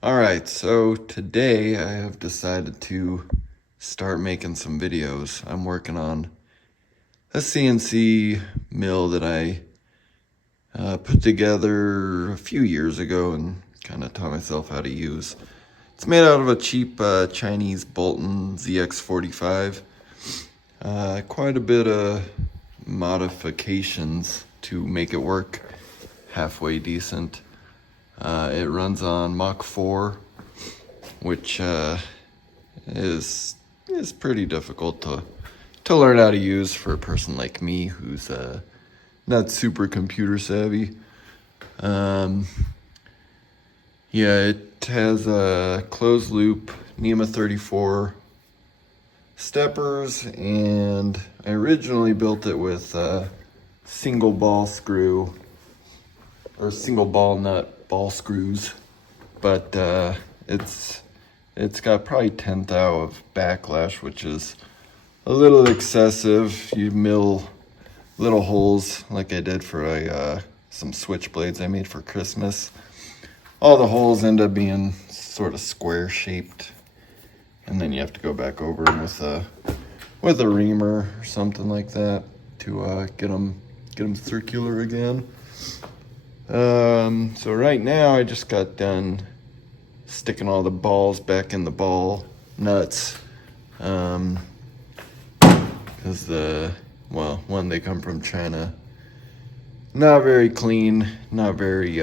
Alright, so today I have decided to start making some videos. I'm working on a CNC mill that I put together a few years ago and kind of taught myself how to use. It's made out of a cheap Chinese Bolton ZX45. Quite a bit of modifications to make it work halfway decent. It runs on Mach 4, which is pretty difficult to learn how to use for a person like me who's not super computer savvy. Yeah, it has a closed loop NEMA 34 steppers, and I originally built it with single ball screw or single ball nut ball screws, but it's got probably 10 thou of backlash, which is a little excessive. You mill little holes like I did for some switchblades I made for Christmas. All the holes end up being sort of square shaped, and then you have to go back over them with a reamer or something like that to get them circular again. So right now I just got done sticking all the balls back in the ball nuts, because one, they come from China, not very clean, not very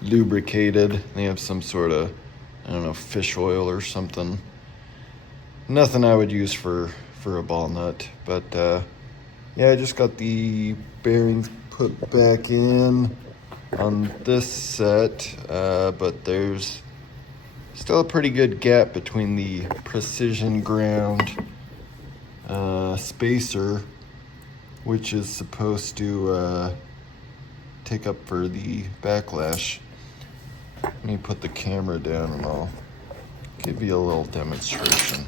lubricated. They have some sort of, I don't know, fish oil or something. Nothing I would use for a ball nut, but yeah, I just got the bearings put back in on this set, but there's still a pretty good gap between the precision ground spacer, which is supposed to take up for the backlash. Let me put the camera down and I'll give you a little demonstration.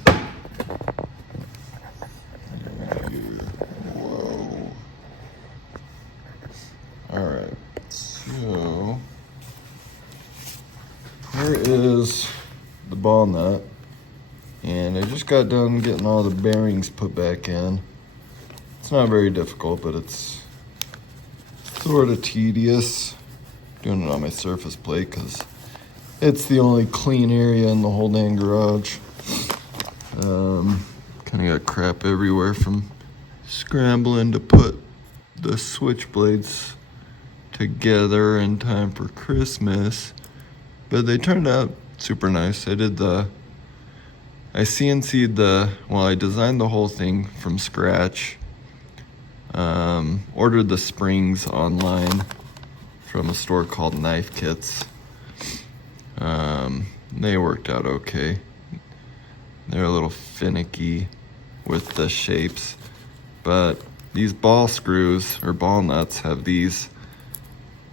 Whoa. Alright, so here is the ball nut, and I just got done getting all the bearings put back in. It's not very difficult, but it's sort of tedious doing it on my surface plate because it's the only clean area in the whole dang garage. Kind of got crap everywhere from scrambling to put the switchblades together in time for Christmas, but they turned out super nice. I CNC'd I designed the whole thing from scratch. Ordered the springs online from a store called Knife Kits. They worked out okay. They're a little finicky with the shapes, but these ball screws or ball nuts have these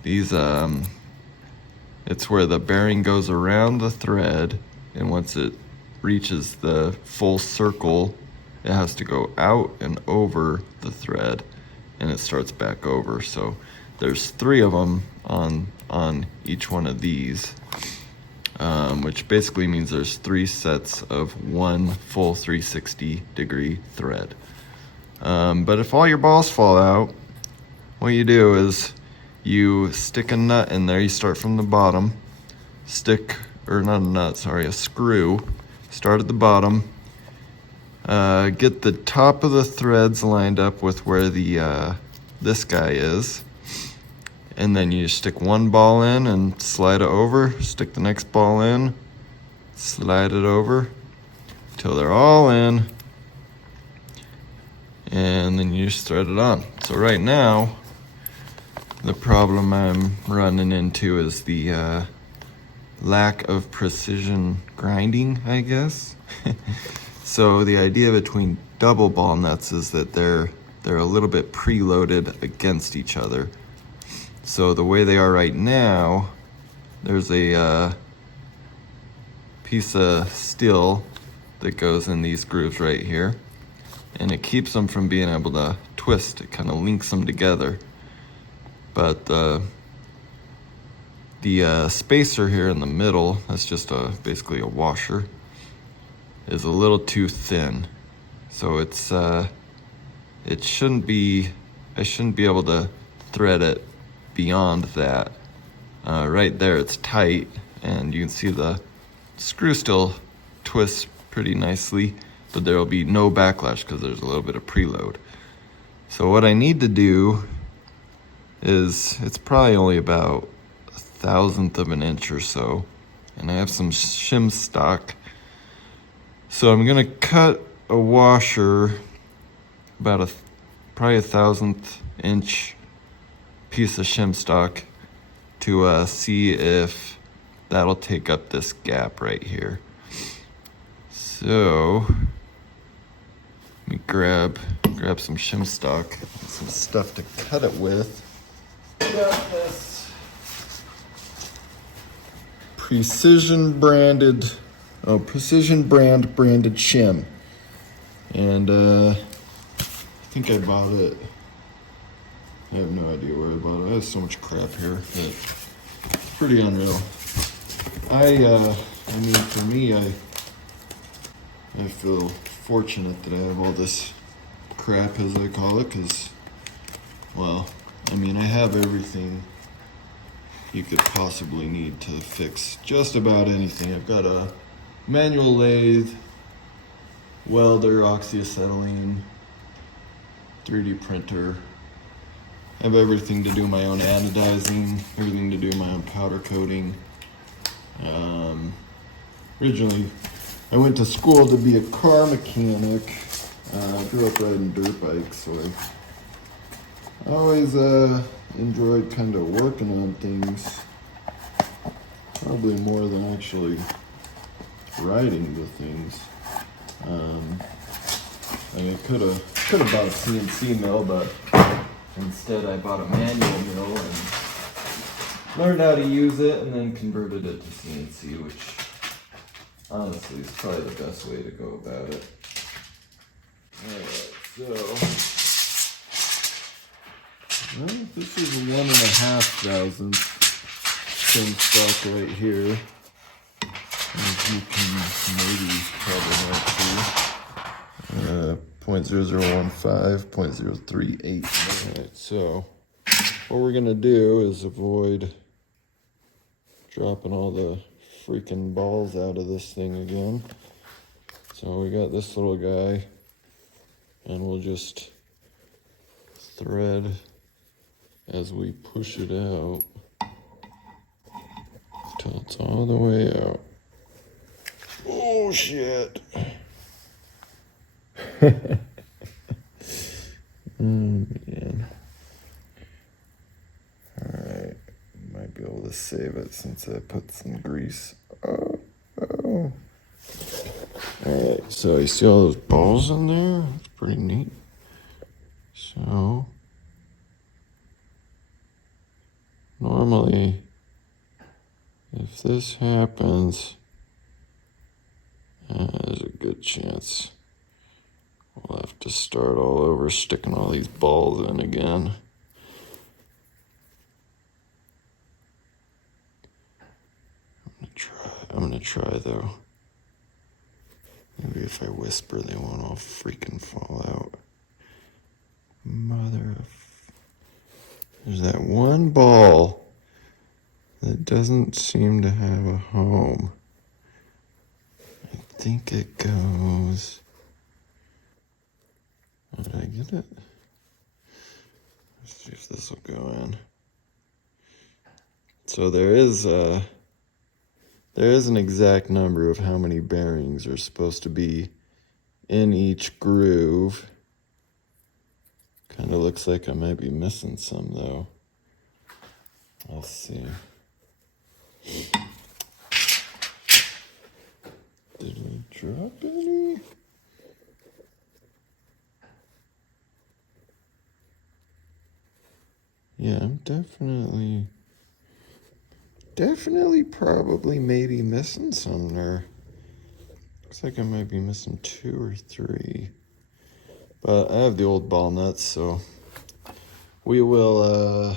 it's where the bearing goes around the thread, and once it reaches the full circle, it has to go out and over the thread, and it starts back over. So there's 3 of them on each one of these, which basically means there's 3 sets of 1 full 360-degree thread. But if all your balls fall out, what you do is you stick a nut in there. You start from the bottom, a screw. Start at the bottom, get the top of the threads lined up with where the this guy is, and then you stick one ball in and slide it over, stick the next ball in, slide it over till they're all in, and then you just thread it on. So right now the problem I'm running into is the lack of precision grinding, I guess. So the idea between double ball nuts is that they're a little bit preloaded against each other. So the way they are right now, there's a piece of steel that goes in these grooves right here, and it keeps them from being able to twist. It kind of links them together. But the The spacer here in the middle, that's just basically a washer, is a little too thin. So it shouldn't be, I shouldn't be able to thread it beyond that. Right there it's tight, and you can see the screw still twists pretty nicely, but there will be no backlash because there's a little bit of preload. So what I need to do is, it's probably only about 1/1000th of an inch or so, and I have some shim stock. So I'm gonna cut a washer about probably 1/1000th inch piece of shim stock to see if that'll take up this gap right here. So let me grab some shim stock, some stuff to cut it with. Got this precision brand branded shim, and I think I bought it. I have no idea where I bought it. I have so much crap here that it's pretty unreal. I mean, for me, I feel fortunate that I have all this crap, as I call it, because, well, I mean, I have everything you could possibly need to fix just about anything. I've got a manual lathe, welder, oxyacetylene, 3D printer. I have everything to do my own anodizing, everything to do my own powder coating. Originally, I went to school to be a car mechanic. I grew up riding dirt bikes, so I always enjoyed kind of working on things. Probably more than actually riding the things. I mean, I could have bought a CNC mill, but instead I bought a manual mill and learned how to use it, and then converted it to CNC, which honestly is probably the best way to go about it. Alright, so well, this is 1.5 thin stock right here, as you can maybe probably not see. 0.0015, 0.038. Alright, so what we're gonna do is avoid dropping all the freaking balls out of this thing again. So we got this little guy, and we'll just thread as we push it out till it's all the way out. Oh shit. Oh man. Alright, might be able to save it since I put some grease. Oh. Alright, so you see all those balls in there? That's pretty neat. So normally, if this happens, there's a good chance we'll have to start all over sticking all these balls in again. I'm gonna try though. Maybe if I whisper they won't all freaking fall out. There's that one ball that doesn't seem to have a home. I think it goes... Did I get it? Let's see if this will go in. So there is an exact number of how many bearings are supposed to be in each groove. Kind of looks like I might be missing some though. I'll see. Did I drop any? Yeah, I'm definitely probably maybe missing some there. Looks like I might be missing 2 or 3. But I have the old ball nuts, so we will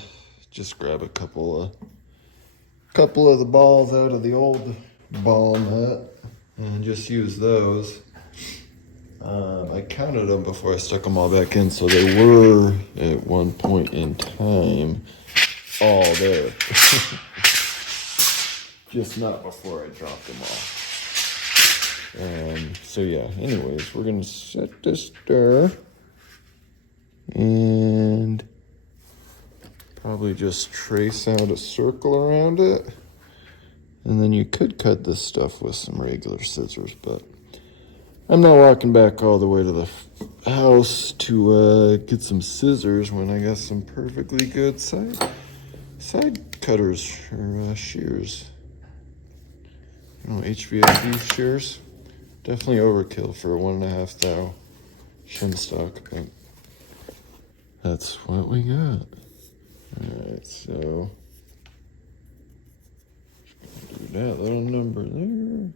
just grab a couple couple of the balls out of the old ball nut and just use those. I counted them before I stuck them all back in, so they were at one point in time all there. Just not before I dropped them off. So yeah, anyways, we're gonna set this there and probably just trace out a circle around it. And then you could cut this stuff with some regular scissors, but I'm not walking back all the way to the house to get some scissors when I got some perfectly good side cutters or shears. You know, HVAC shears. Definitely overkill for a 1.5 thou shin stock, but that's what we got. Alright, so do that little number there.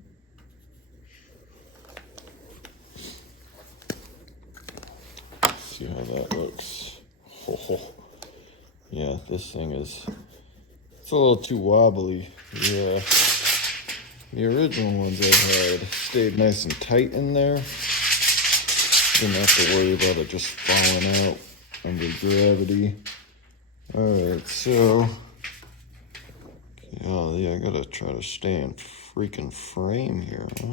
See how that looks. Oh, yeah, this thing it's a little too wobbly. Yeah. The original ones I had stayed nice and tight in there. Didn't have to worry about it just falling out under gravity. Alright, so oh yeah, I gotta try to stay in freaking frame here, huh?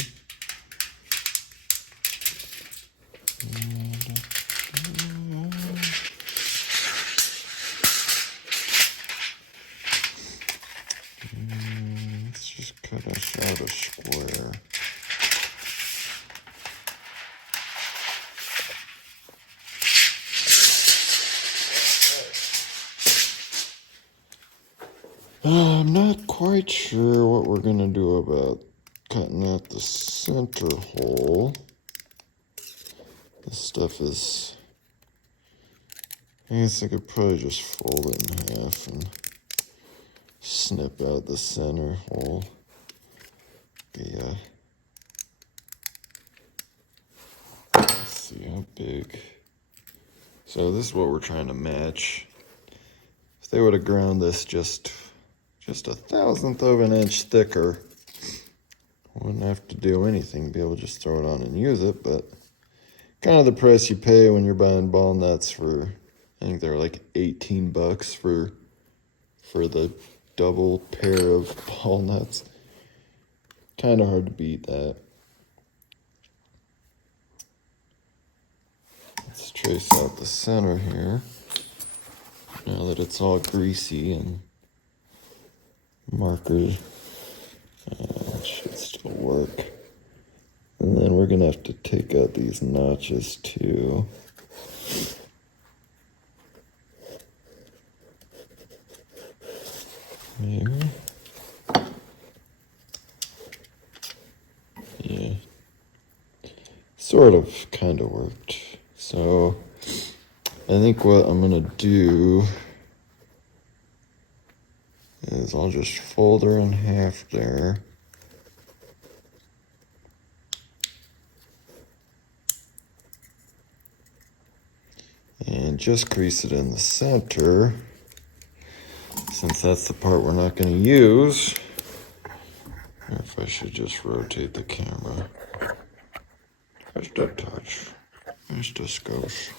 Let's just cut us out a square. I'm not quite sure what we're gonna do about cutting out the center hole. This stuff is, I guess I could probably just fold it in half and snip out the center hole. Yeah. Let's see how big. So this is what we're trying to match. If they would have ground this just 1/1000th of an inch thicker, wouldn't have to do anything, be able to just throw it on and use it, but kind of the price you pay when you're buying ball nuts for, I think they're like $18 for the double pair of ball nuts. Kind of hard to beat that. Let's trace out the center here, now that it's all greasy and marker. It should still work. And then we're gonna have to take out these notches too. Maybe. Yeah. Sort of, kind of worked. So I think what I'm gonna do is I'll just fold her in half there. And just crease it in the center, since that's the part we're not going to use. Or if I should just rotate the camera. Just a touch. Just a skosh.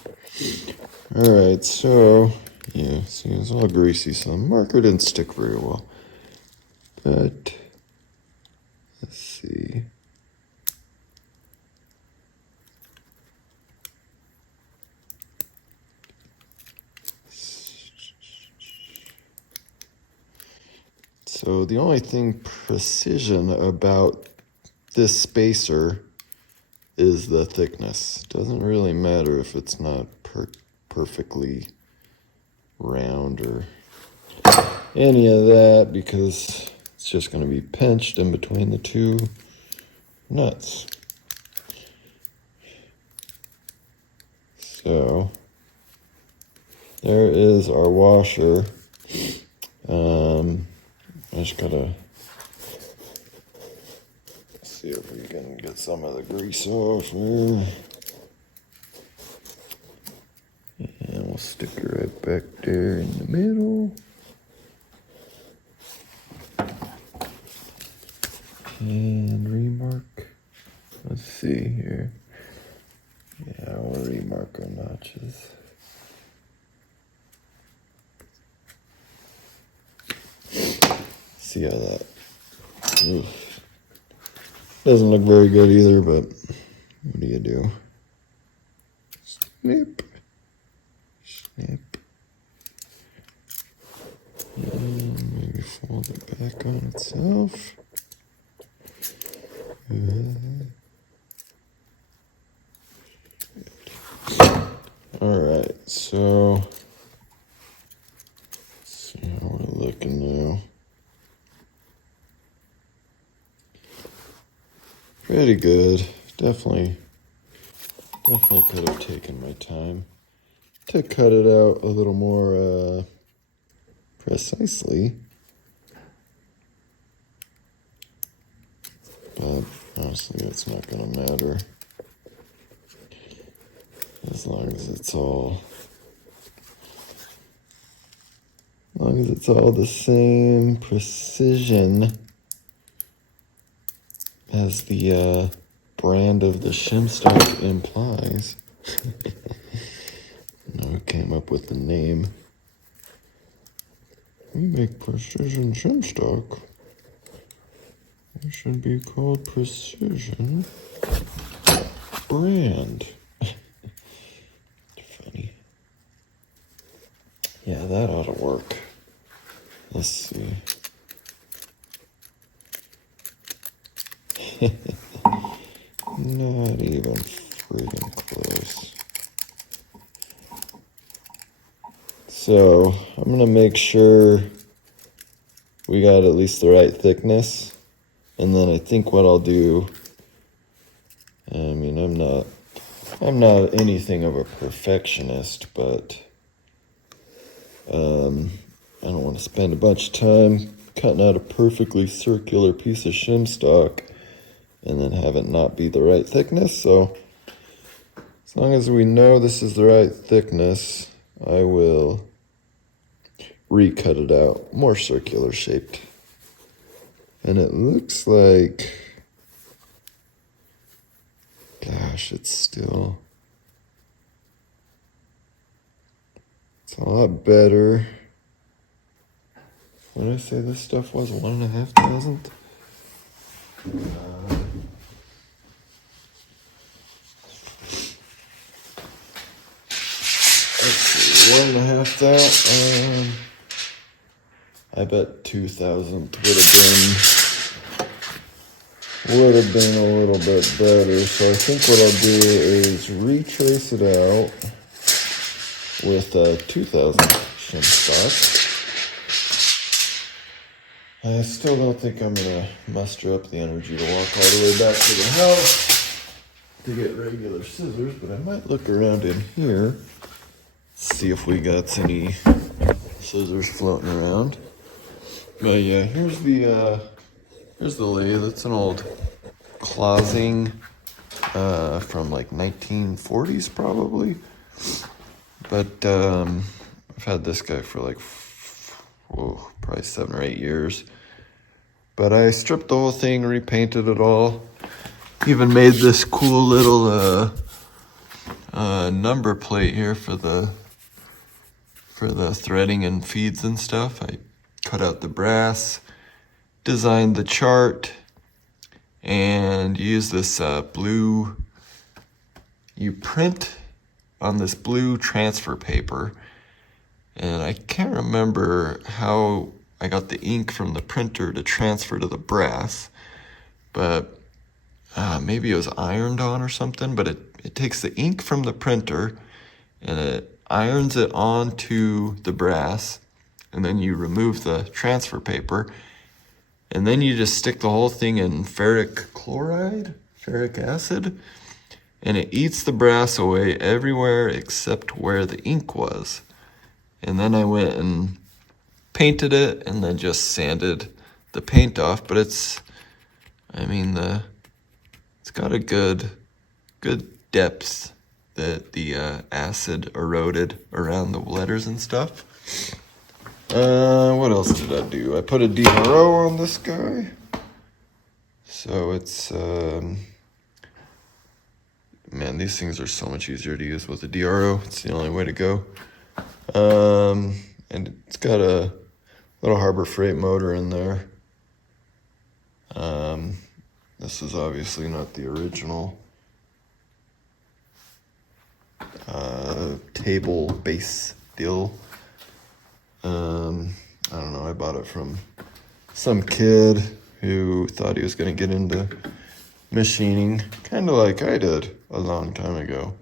Alright, so, yeah, see, it's all greasy, so the marker didn't stick very well. But, let's see. So the only thing precision about this spacer is the thickness. Doesn't really matter if it's not perfectly round or any of that, because it's just going to be pinched in between the two nuts. So there is our washer. I just gotta see if we can get some of the grease off here. And we'll stick it right back there in the middle. And remark. Let's see here. Yeah, we'll remark our notches. See how that. Oof. Doesn't look very good either, but what do you do? Snip. Snip. And maybe fold it back on itself. Alright, so let's see how we're looking now. Pretty good. Definitely could have taken my time to cut it out a little more precisely. But honestly, it's not going to matter. As long as it's all the same precision as the brand of the shim stock implies. No, I came up with the name. We make precision shim stock. It should be called Precision Brand. Funny. Yeah, that ought to work. Let's see. Not even friggin' close. So, I'm gonna make sure we got at least the right thickness. And then I think what I'll do, I mean, I'm not anything of a perfectionist, but I don't want to spend a bunch of time cutting out a perfectly circular piece of shim stock and then have it not be the right thickness. So as long as we know this is the right thickness, I will recut it out, more circular shaped. And it looks like, gosh, it's a lot better. What did I say this stuff was? 1,500? Let's see, 1,500. I bet 2,000 would have been a little bit better. So I think what I'll do is retrace it out with 2,000 shim stock. I still don't think I'm gonna muster up the energy to walk all the way back to the house to get regular scissors, but I might look around in here, see if we got any scissors floating around. But yeah, here's the lathe. It's an old Clausing from like 1940s probably. But I've had this guy for like probably 7 or 8 years. But I stripped the whole thing, repainted it all. Even made this cool little number plate here for the threading and feeds and stuff. I cut out the brass, designed the chart, and use this blue. You print on this blue transfer paper, and I can't remember how I got the ink from the printer to transfer to the brass, but maybe it was ironed on or something. But it takes the ink from the printer and it irons it onto the brass, and then you remove the transfer paper, and then you just stick the whole thing in ferric acid, and it eats the brass away everywhere except where the ink was. And then I went and painted it and then just sanded the paint off, but it's got a good depth that the acid eroded around the letters and stuff. What else did I do? I put a DRO on this guy. So it's, man, these things are so much easier to use with a DRO. It's the only way to go. And it's got a little Harbor Freight motor in there. This is obviously not the original table base deal. I don't know, I bought it from some kid who thought he was going to get into machining, kind of like I did a long time ago.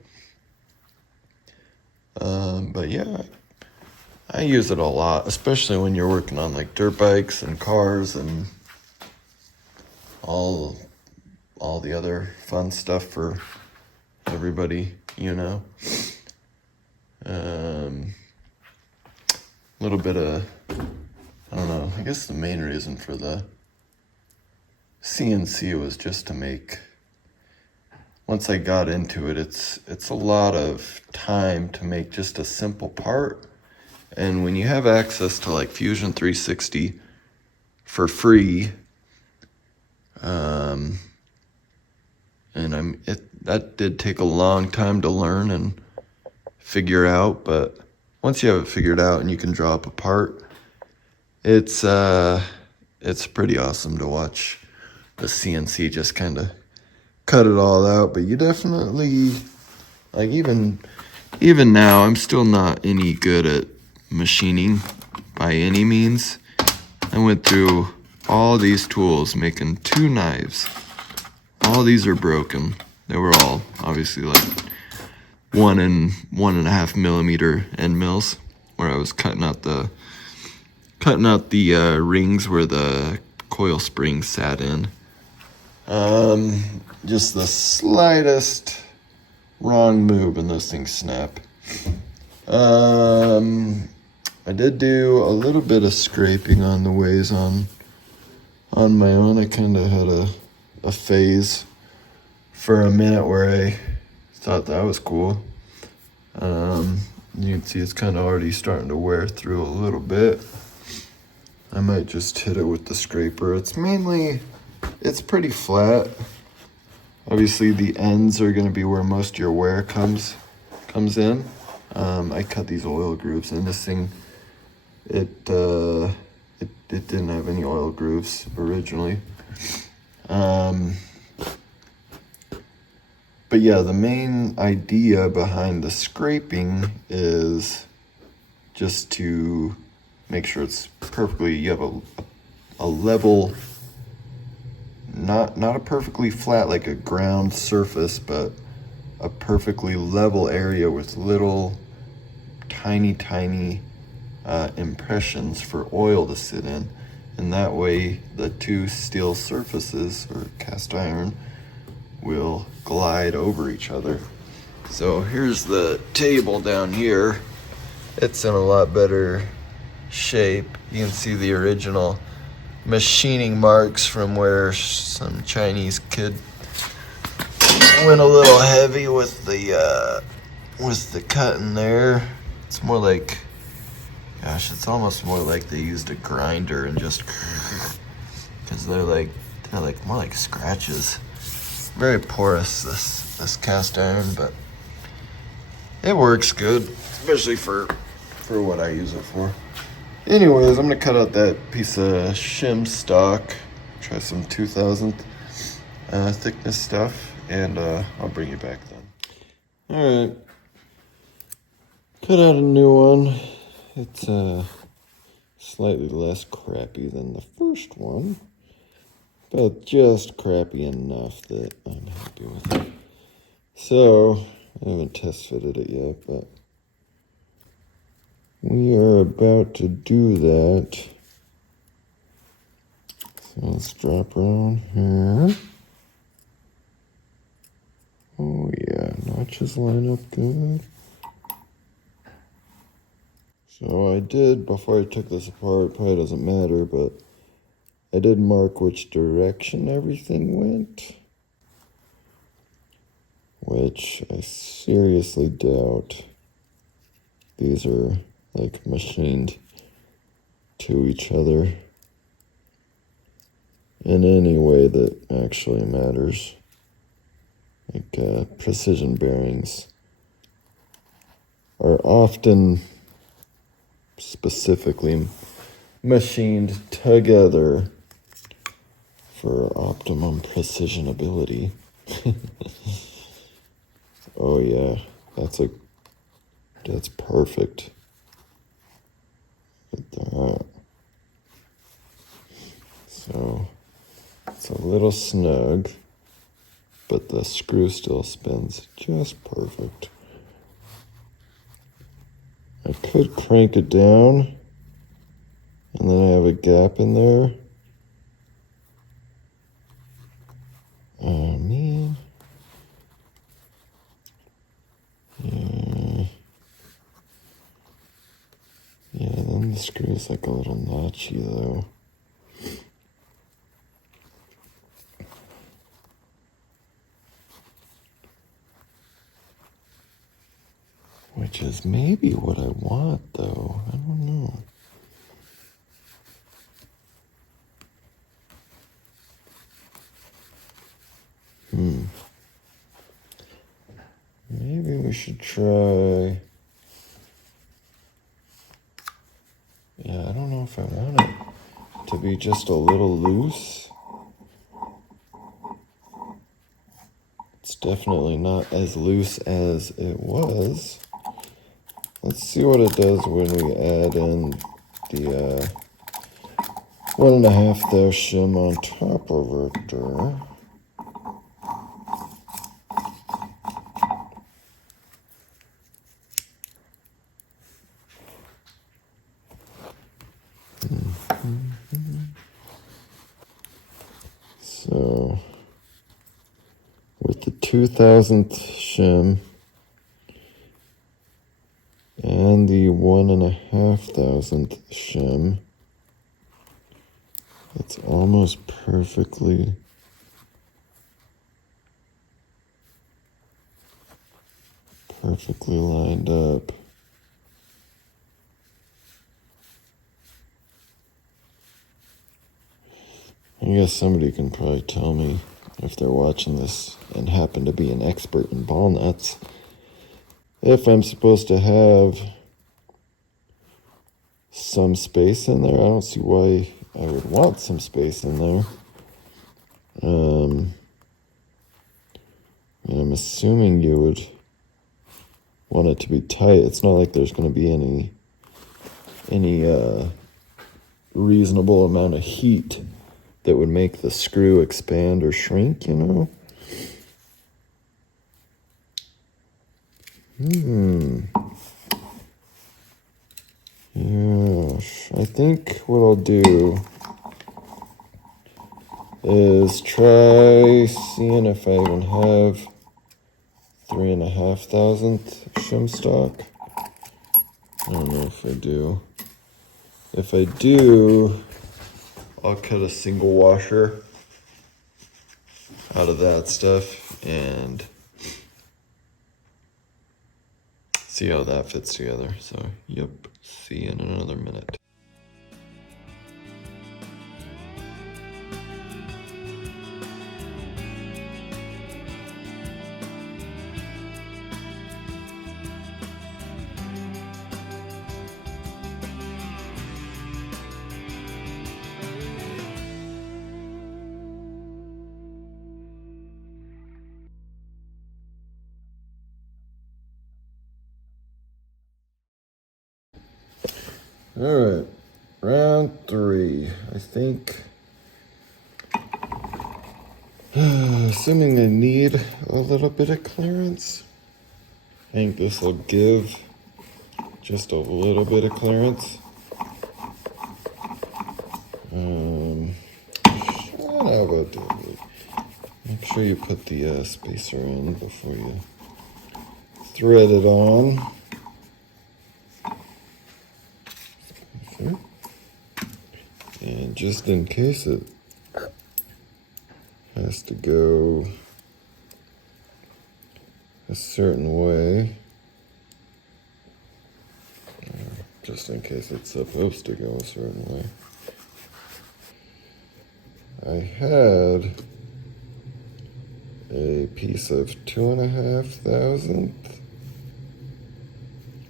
But yeah, I use it a lot, especially when you're working on like dirt bikes and cars and all the other fun stuff for everybody, you know. A little bit of, I don't know, I guess the main reason for the CNC was just to make, once I got into it, it's a lot of time to make just a simple part. And when you have access to like Fusion 360 for free, and that did take a long time to learn and figure out, but once you have it figured out and you can draw up a part, it's pretty awesome to watch the CNC just kind of cut it all out. But you definitely, like, even now, I'm still not any good at machining by any means. I went through all these tools making 2 knives. All these are broken. They were all obviously like 1 and 1.5 millimeter end mills, where I was cutting out the rings where the coil spring sat in. Just the slightest wrong move and those things snap. I did do a little bit of scraping on the ways on my own. I kind of had a phase for a minute where I thought that was cool. You can see it's kind of already starting to wear through a little bit. I might just hit it with the scraper. It's pretty flat. Obviously the ends are going to be where most of your wear comes in. I cut these oil grooves, and this thing, it didn't have any oil grooves originally. But yeah, the main idea behind the scraping is just to make sure it's perfectly, you have a level, not a perfectly flat like a ground surface, but a perfectly level area with little tiny impressions for oil to sit in. And that way the 2 steel surfaces, or cast iron, will glide over each other. So here's the table down here. It's in a lot better shape. You can see the original machining marks from where some Chinese kid went a little heavy with the cutting there. It's more like, gosh, it's almost more like they used a grinder and just, because they're like more like scratches. Very porous, this cast iron, but it works good, especially for what I use it for. Anyways, I'm gonna cut out that piece of shim stock, try some 2000th thickness stuff, and I'll bring you back then. All right, cut out a new one. It's slightly less crappy than the first one, but just crappy enough that I'm happy with it. So, I haven't test fitted it yet, but we are about to do that. So let's drop around here. Oh yeah, notches line up good. So I did, before I took this apart, probably doesn't matter, but I did mark which direction everything went, which I seriously doubt these are like machined to each other. in any way that actually matters. Like precision bearings are often specifically machined together for optimum precision ability. Oh yeah, that's perfect. Like that. So it's a little snug, but the screw still spins just perfect. I could crank it down, and then I have a gap in there. Oh man. Yeah, then the screw's like a little notchy though. Which is maybe what I want though. I don't know. Maybe we should try. Yeah, I don't know if I want it to be just a little loose. It's definitely not as loose as it was. Let's see what it does when we add in the 1.5 thou shim on top of it. So with the 2,000th shim and the 1.5 thousandth shim, it's almost perfectly lined up. I guess somebody can probably tell me if they're watching this and happen to be an expert in ball nuts, if I'm supposed to have some space in there. I don't see why I would want some space in there. And I'm assuming you would want it to be tight. It's not like there's going to be any reasonable amount of heat that would make the screw expand or shrink, you know? Yes, I think what I'll do is try seeing if I even have 3.5 thousandth shim stock. I don't know if I do. If I do, I'll cut a single washer out of that stuff and see how that fits together. So, yep, see you in another minute. All right, round 3. I think, assuming I need a little bit of clearance, I think this will give just a little bit of clearance. How about that? Make sure you put the spacer in before you thread it on. And just in case it has to go a certain way, just in case it's supposed to go a certain way. I had a piece of 2.5 thousandth,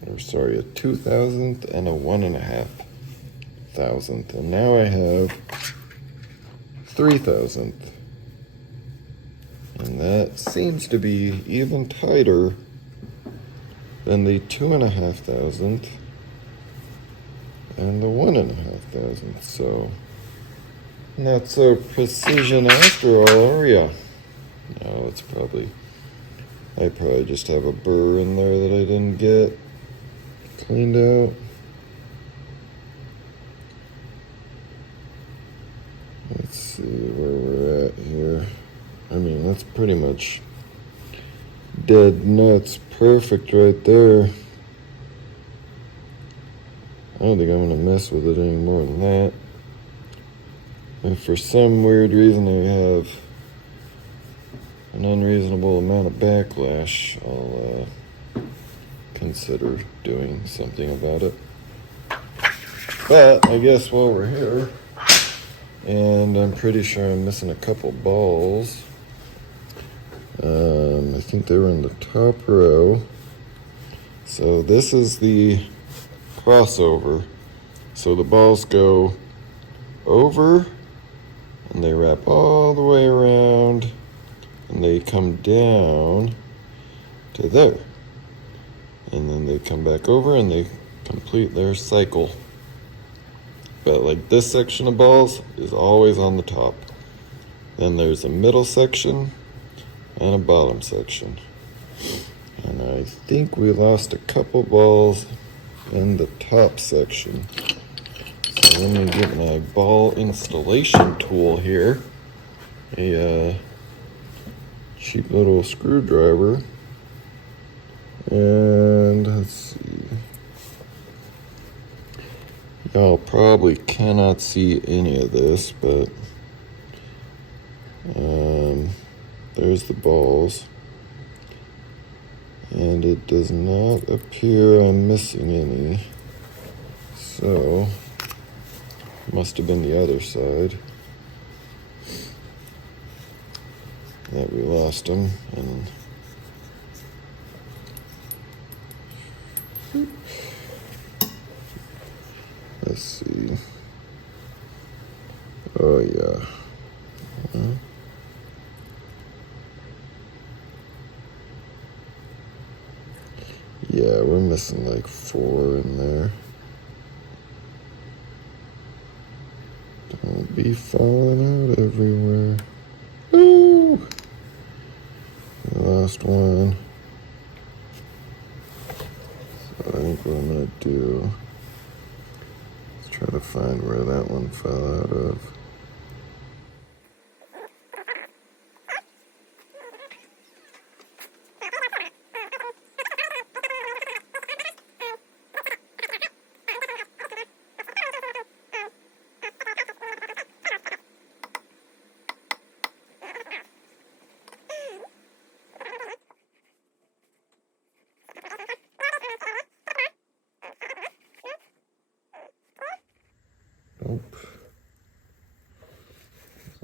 or sorry, a 2,000th and a 1.5 thousandth, and now I have 3,000th, and that seems to be even tighter than the 2.5 thousandth and the 1.5 thousandth. So not so precision after all, are ya? No, it's probably, I probably just have a burr in there that I didn't get cleaned out. Let's see where we're at here. I mean, that's pretty much dead nuts perfect right there. I don't think I'm gonna mess with it any more than that. If for some weird reason I have an unreasonable amount of backlash, I'll consider doing something about it. But I guess while we're here, and I'm pretty sure I'm missing a couple balls. I think they were in the top row. So this is the crossover. So the balls go over and they wrap all the way around and they come down to there. And then they come back over and they complete their cycle. But like this section of balls is always on the top. Then there's a middle section and a bottom section. And I think we lost a couple balls in the top section. So let me get my ball installation tool here. A cheap little screwdriver. And let's see. Y'all probably cannot see any of this, but there's the balls. And it does not appear I'm missing any. So, must have been the other side that we lost them. And let's see. Oh yeah. Yeah, we're missing like 4 in there. Don't be falling out everywhere. Woo! We lost one. So I think what I'm gonna do is try to find where that one fell out of. Nope.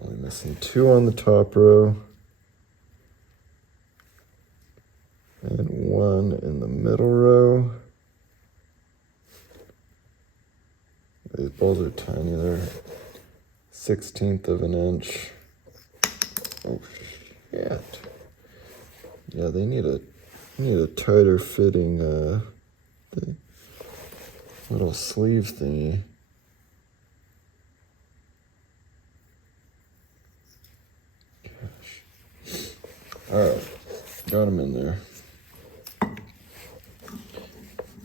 Only missing 2 on the top row. And 1 in the middle row. These balls are tiny. They're 1/16 of an inch. Oh shit. Yeah, they need a tighter fitting the little sleeve thingy. Alright, got them in there.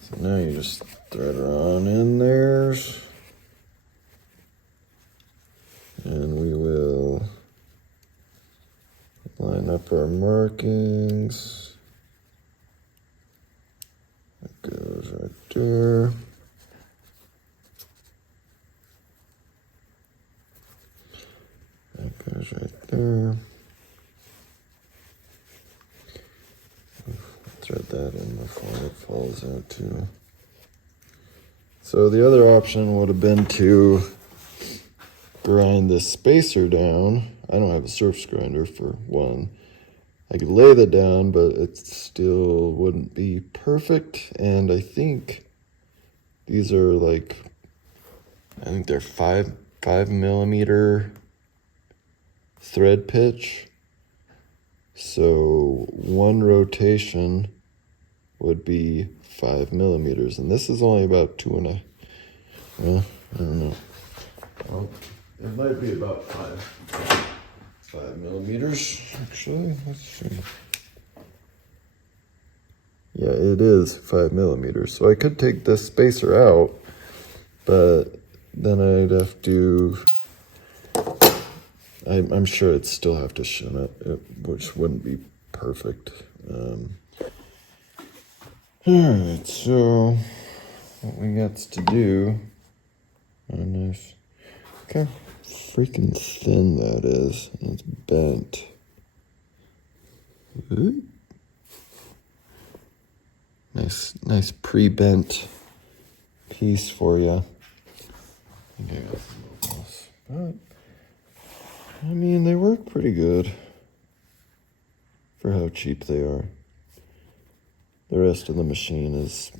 So now you just thread her on in there. And we will line up our markings. That goes right there. That goes right there. Thread that in before it falls out too. So the other option would have been to grind this spacer down. I don't have a surface grinder for one. I could lay that down, but it still wouldn't be perfect. And I think these are like, I think they're 5mm thread pitch. So one rotation would be 5mm, and this is only about 2.5. Well, I don't know. Well, it might be about 5mm, actually. Let's see. Yeah, it is 5mm. So I could take this spacer out, but then I'd have to, I'm sure I'd still have to shim it, which wouldn't be perfect. Alright, so what we got to do, oh nice, look how freaking thin that is, and it's bent. Ooh. Nice pre-bent piece for you. I think I got some else, but I mean, they work pretty good for how cheap they are. The rest of the machine is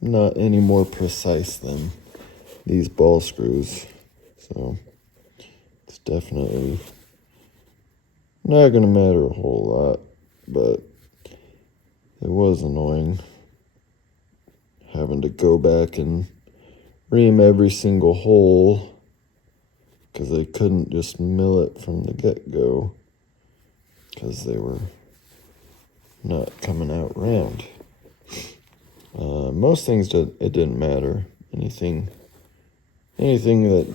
not any more precise than these ball screws, so it's definitely not going to matter a whole lot, but it was annoying having to go back and ream every single hole because they couldn't just mill it from the get-go because they were not coming out round. Most things it didn't matter. Anything that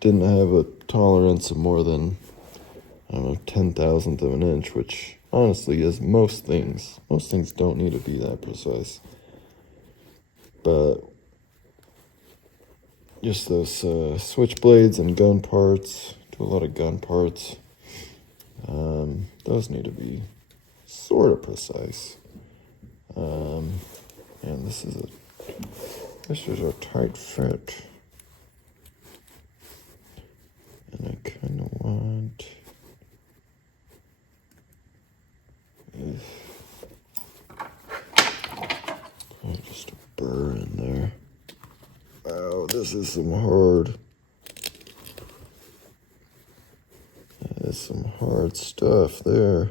didn't have a tolerance of more than, I don't know, 10,000th of an inch, which honestly is most things. Most things don't need to be that precise. But just those switchblades and gun parts, do a lot of gun parts. Those need to be sort of precise. And this is a tight fit. And I kind of want, just a burr in there. Wow, this is some hard. That is some hard stuff there.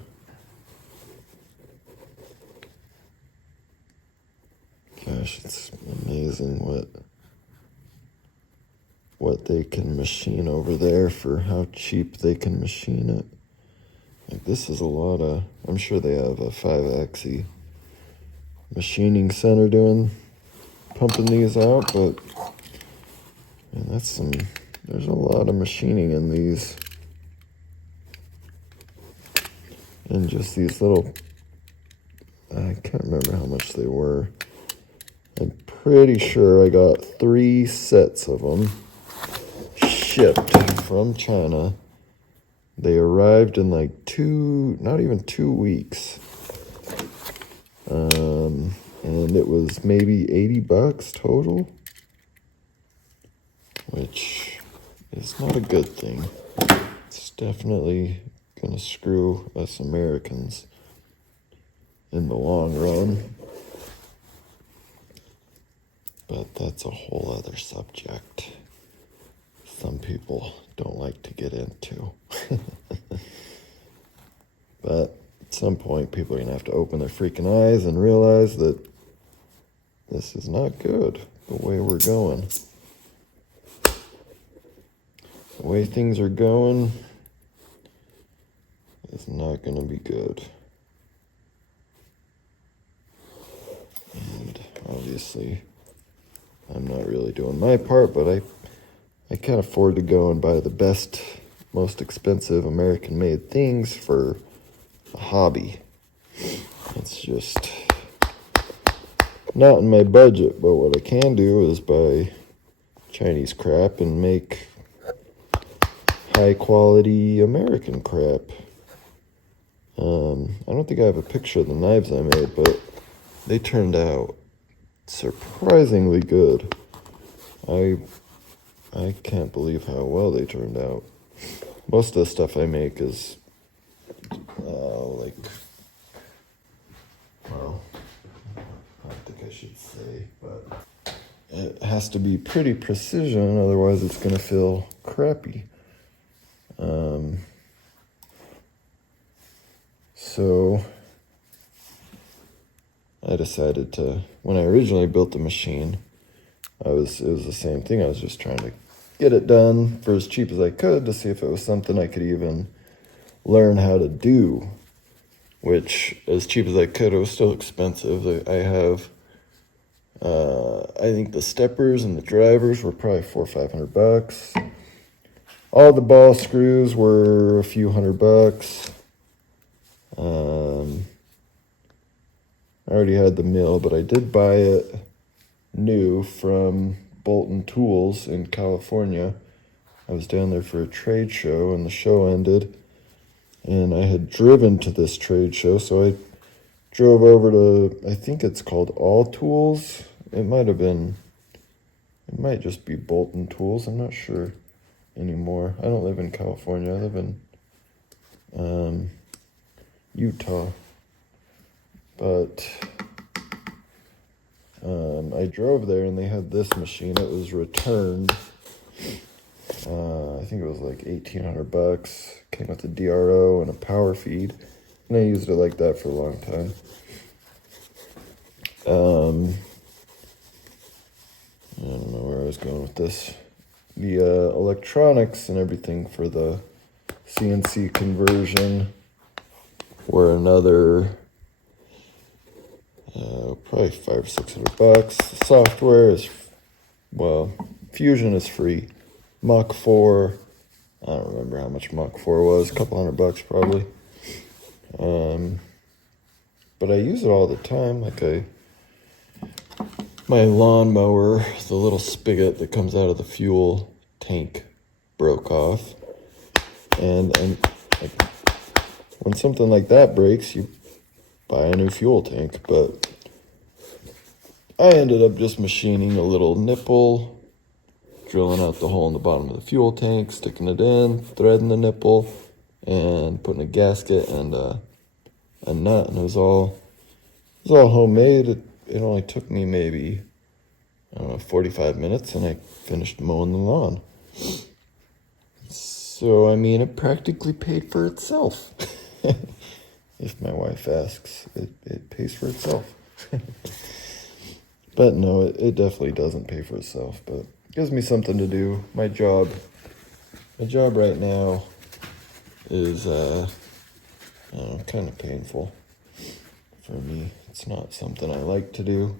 Gosh, it's amazing what they can machine over there for how cheap they can machine it. Like, this is a lot of, I'm sure they have a 5-axis machining center pumping these out, but man, there's a lot of machining in these. And just these little, I can't remember how much they were. I'm pretty sure I got 3 sets of them shipped from China. They arrived in like not even 2 weeks. And it was maybe $80 total, which is not a good thing. It's definitely gonna screw us Americans in the long run. But that's a whole other subject some people don't like to get into. But at some point, people are going to have to open their freaking eyes and realize that this is not good, the way we're going. The way things are going is not going to be good. And obviously, I'm not really doing my part, but I can't afford to go and buy the best, most expensive American-made things for a hobby. It's just not in my budget, but what I can do is buy Chinese crap and make high-quality American crap. I don't think I have a picture of the knives I made, but they turned out surprisingly good. I can't believe how well they turned out. most of the stuff I make is like, well, I don't think I should say, but it has to be pretty precision, otherwise it's going to feel crappy. So I decided to, when I originally built the machine, it was the same thing. I was just trying to get it done for as cheap as I could to see if it was something I could even learn how to do, which, as cheap as I could, it was still expensive. I have, I think the steppers and the drivers were probably $400 or $500. All the ball screws were a few $100. I already had the mill, but I did buy it new from Bolton Tools in California. I was down there for a trade show, and the show ended, and I had driven to this trade show, so I drove over to, I think it's called All Tools. It might just be Bolton Tools. I'm not sure anymore. I don't live in California. I live in Utah. But I drove there, and they had this machine. It was returned. I think it was like $1,800. Came with a DRO and a power feed, and I used it like that for a long time. I don't know where I was going with this. The electronics and everything for the CNC conversion were another probably $500 or $600. The software is, well, Fusion is free. Mach 4, I don't remember how much Mach 4 was, a couple $100 probably. But I use it all the time. Like my lawnmower, the little spigot that comes out of the fuel tank broke off, and like, when something like that breaks, you buy a new fuel tank. But I ended up just machining a little nipple, drilling out the hole in the bottom of the fuel tank, sticking it in, threading the nipple, and putting a gasket and a nut, and it was all homemade. It only took me maybe, I don't know, 45 minutes, and I finished mowing the lawn. So, I mean, it practically paid for itself. If my wife asks, it pays for itself. But no, it definitely doesn't pay for itself, but it gives me something to do. My job right now is, kind of painful for me. It's not something I like to do.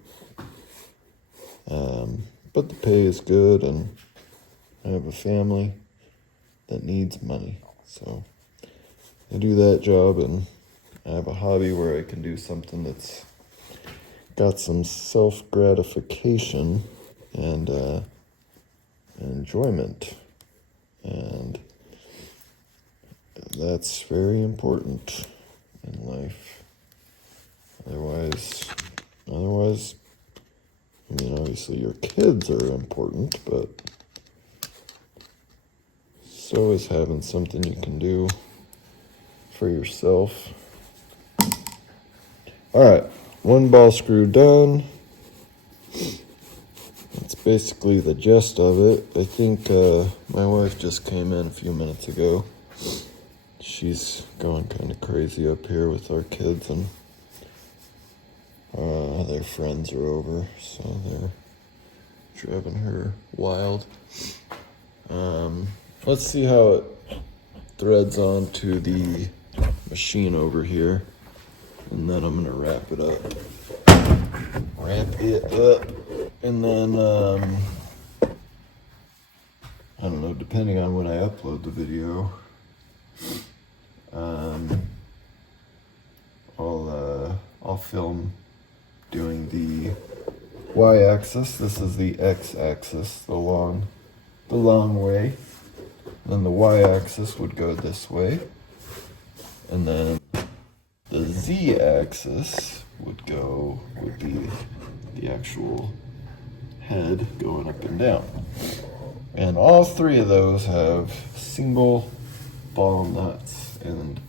But the pay is good, and I have a family that needs money. So I do that job, and I have a hobby where I can do something that's got some self-gratification and enjoyment. And that's very important in life. Otherwise, I mean, obviously your kids are important, but so is having something you can do for yourself. All right, one ball screw done. That's basically the gist of it. I think my wife just came in a few minutes ago. She's going kind of crazy up here with our kids, and their friends are over, so they're driving her wild. Let's see how it threads onto the machine over here, and then I'm gonna wrap it up. And then I don't know, depending on when I upload the video, I'll film doing the y-axis. This is the x-axis, the long way. Then the y-axis would go this way, and then the z-axis would be the actual head going up and down. And all three of those have single ball nuts, and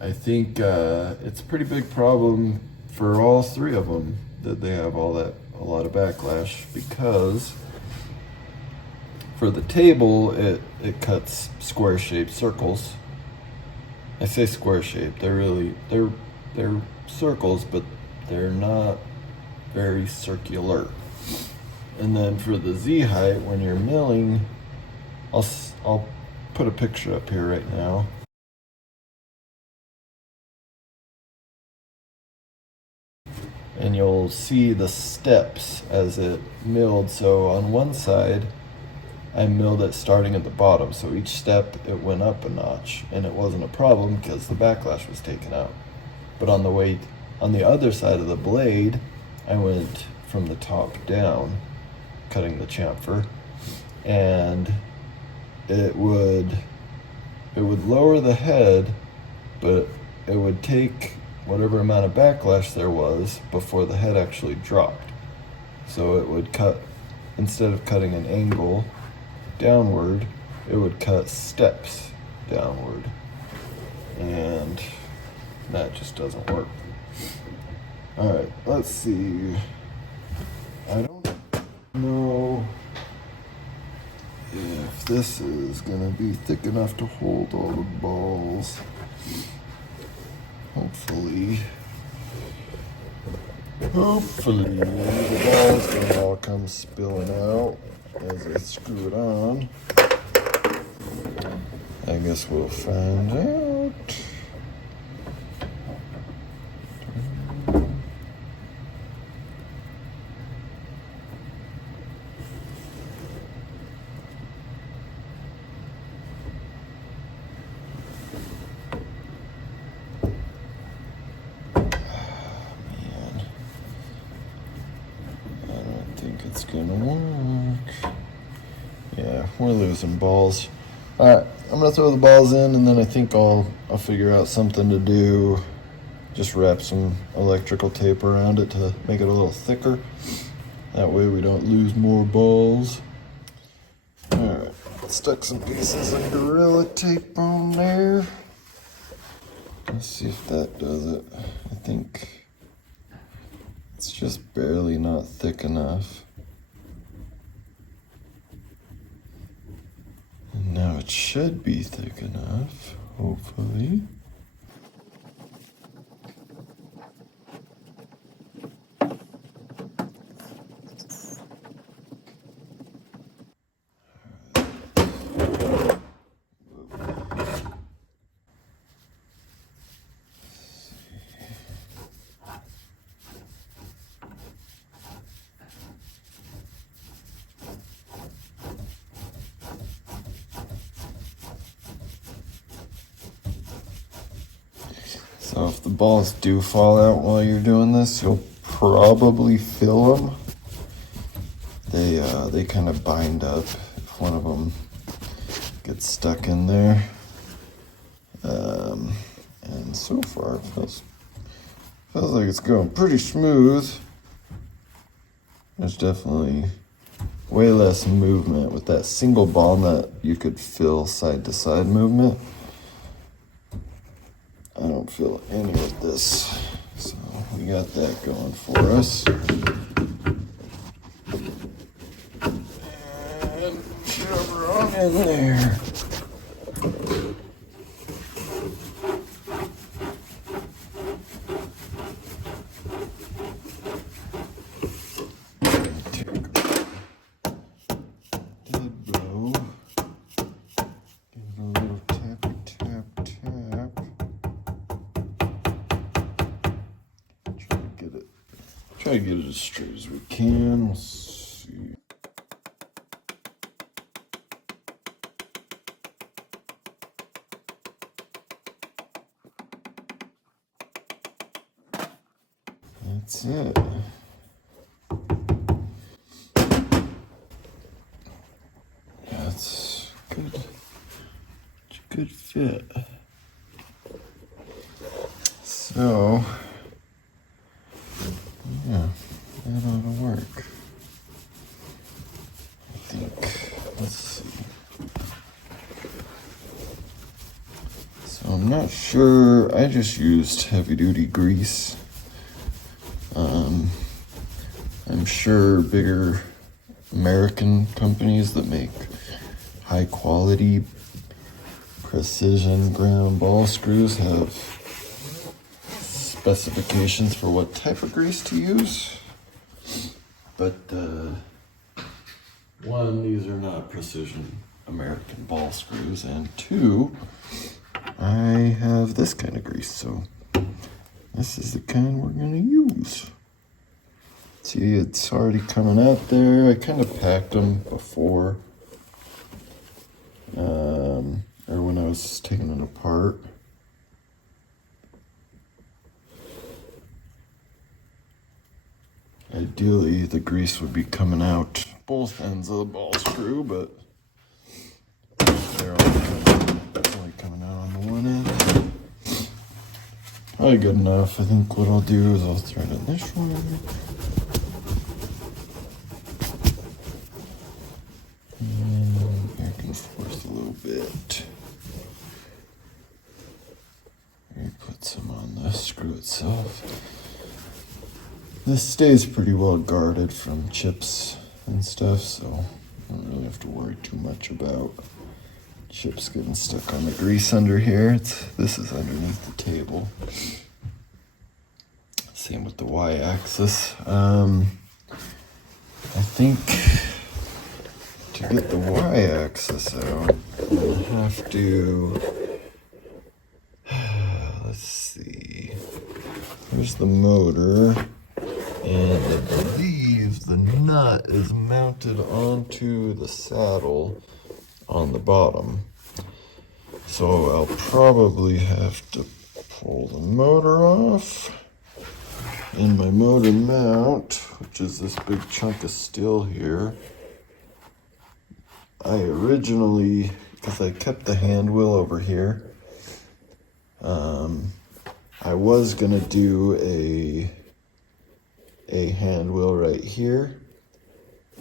I think it's a pretty big problem for all three of them that they have a lot of backlash, because for the table it cuts square shaped circles. I say square shaped, they're circles, but they're not very circular. And then for the Z height, when you're milling, I'll put a picture up here right now. And you'll see the steps as it milled. So on one side, I milled it starting at the bottom. So each step it went up a notch, and it wasn't a problem because the backlash was taken out. But on the other side of the blade, I went from the top down, cutting the chamfer, and it would lower the head, but it would take whatever amount of backlash there was before the head actually dropped. So it would cut, instead of cutting an angle downward, it would cut steps downward, and that just doesn't work. All right, let's see. I don't know if this is gonna be thick enough to hold all the balls. Hopefully the balls don't all come spilling out as I screw it on. I guess we'll find out. It's gonna work. Yeah, we're losing balls. All right, I'm gonna throw the balls in, and then I think I'll figure out something to do. Just wrap some electrical tape around it to make it a little thicker. That way we don't lose more balls. All right, stuck some pieces of Gorilla Tape on there. Let's see if that does it. I think it's just barely not thick enough. And now it should be thick enough, hopefully. So if the balls do fall out while you're doing this, you'll probably fill them. They kind of bind up if one of them gets stuck in there. And so far it feels like it's going pretty smooth. There's definitely way less movement. With that single ball nut, you could feel side to side movement. I don't feel any of this, so we got that going for us. And shove her on in there. Try to get it as straight as we can. Let's see. That's it. That's good. It's a good fit. So, yeah, that ought to work. So I'm not sure, I just used heavy duty grease. I'm sure bigger American companies that make high quality precision ground ball screws have specifications for what type of grease to use. But one, these are not precision American ball screws, and two, I have this kind of grease, so this is the kind we're gonna use. See, it's already coming out there. I kind of packed them before, or when I was taking it apart. Ideally, the grease would be coming out both ends of the ball screw, but they're only coming out on the one end. Probably good enough. I think what I'll do is I'll thread in this one. And back and forth a little bit. Maybe put some on the screw itself. This stays pretty well guarded from chips and stuff, so I don't really have to worry too much about chips getting stuck on the grease under here. This is underneath the table. Same with the y-axis. I think to get the y-axis out, I'm gonna have to, let's see, here's the motor, and I believe the nut is mounted onto the saddle on the bottom. So I'll probably have to pull the motor off. And my motor mount, which is this big chunk of steel here, I originally, because I kept the hand wheel over here, I was gonna do a hand wheel right here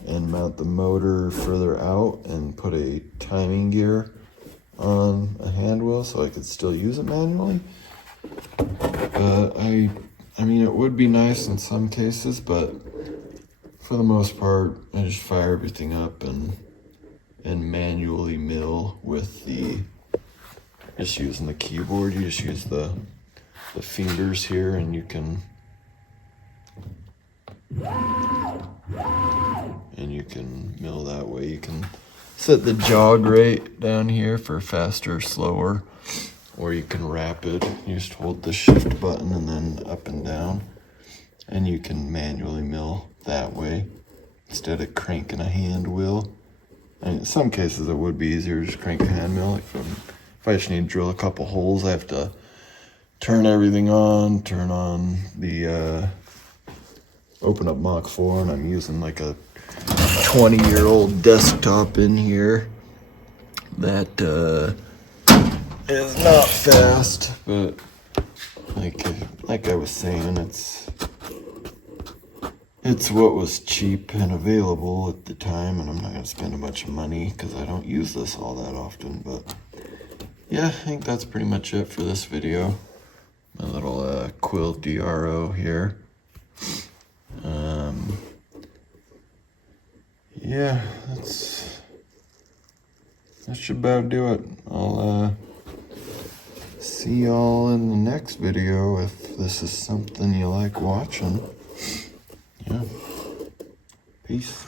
and mount the motor further out and put a timing gear on a hand wheel so I could still use it manually. I mean, it would be nice in some cases, but for the most part, I just fire everything up and manually mill with just using the keyboard. You just use the fingers here, and you can mill that way. You can set the jog rate down here for faster or slower, or you can rapid. You just hold the shift button and then up and down, and you can manually mill that way instead of cranking a hand wheel. And in some cases it would be easier to just crank a hand mill. Like if I just need to drill a couple holes, I have to turn everything on, turn on the open up Mach 4, and I'm using like a 20-year-old desktop in here that is not fast, but like I was saying, it's what was cheap and available at the time, and I'm not gonna spend a bunch of money because I don't use this all that often. But yeah, I think that's pretty much it for this video. My little quill DRO here. Yeah, that should about do it. I'll see y'all in the next video if this is something you like watching. Yeah. Peace.